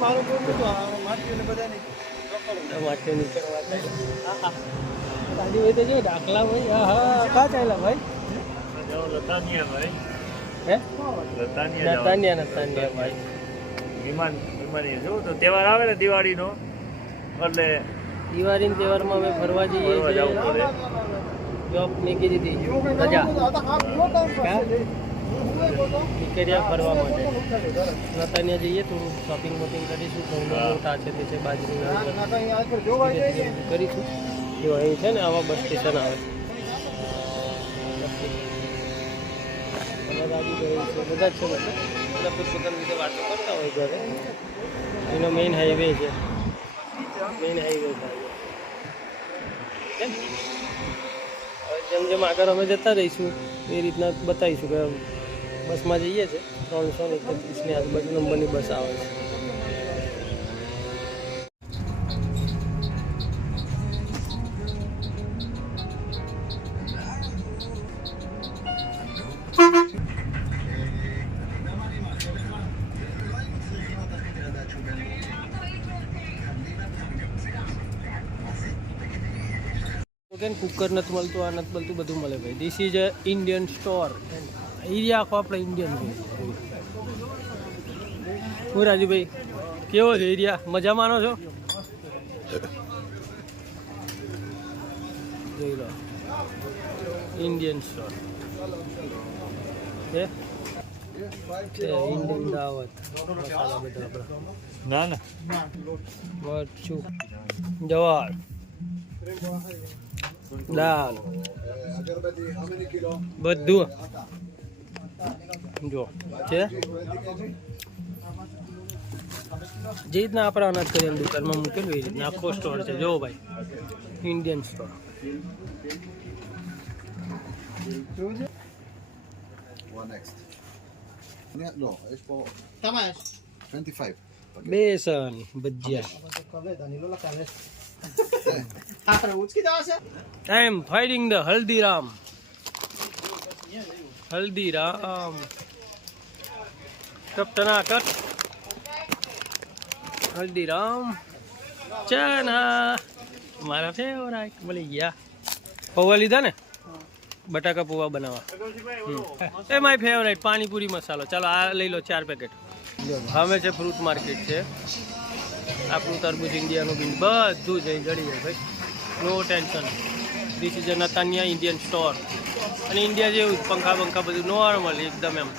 મારું બોલ નતું આ બધાને માટે નીચે હા હા. ગાડી હોય તો જો દાખલા ભાઈ હા હા. કા ચાલ્યા ભાઈ? લતાનિયા ભાઈ. હે? લતાનિયા નતાન્યા નતાન્યા ભાઈ. વિમાન વિમાની જો તો તહેવાર આવે ને દિવાળીનો એટલે દિવાળીના તહેવારમાં અમે ફરવા જઈએ છીએ. પડે. જોબ નીકળી દીધી રજા. નીકળ્યા ફરવા માટે. નતાન્યા જઈએ થોડું શોપિંગ વોપિંગ કરીશું ઘઉંનો મોટા છે તે છે બાજરીના કરીશું. જો અહીં છે ને આવા બસ સ્ટેશન આવે. બધા જ છે બધા. પોતપોતાની રીતે વાતો કરતા હોય ઘરે. એનો મેઇન હાઈવે છે. મેઇન હાઈવે છે. જેમ જેમ આગળ અમે જતા રહીશું એ રીતના બતાવીશું કે બસમાં જઈએ છીએ ત્રણસો ને એકત્રીસની આજુબાજુ નંબરની બસ આવે છે. ઓકે કુકર નથી મળતું આ નથી મળતું બધું મળે ભાઈ. This is a Indian store area આખો આપણે ઇન્ડિયન હું રાજુભાઈ કેવો છે એરિયા મજા માનો છો? જોઈ લો. ઇન્ડિયન સ્ટોર હે? ઇન્ડિયન દાવત. મસાલા બધા આપણા. ના ના. મરચું. જવાર દાલ બધું જો છે જે રીતના આપણે અનાજ કરીએ દુકાનમાં મૂકેલું એ રીતના આખો સ્ટોર છે જો ભાઈ Indian store next? No, it's for 25. Besan, bhajiya. I am fighting the Haldiram Haldiram કપ્તના કટ હલ્દીરામ ચના મારા ફેવરાઇટ મળી ગયા. પૌવા લીધા ને? બટાકા પૌવા બનાવવા. એ માય ફેવરાઇટ પાણીપુરી મસાલો. ચાલો આ લઈ લો ચાર પેકેટ અમે છે ફ્રૂટ માર્કેટ છે. આપણું તરબૂજ ઇન્ડિયાનું બિલ બધું જ અહીં જડી જાય ભાઈ. No tension this is a Netanya Indian store અને ઇન્ડિયા જેવું પંખા પંખા બધું નોર્મલ એકદમ એમ.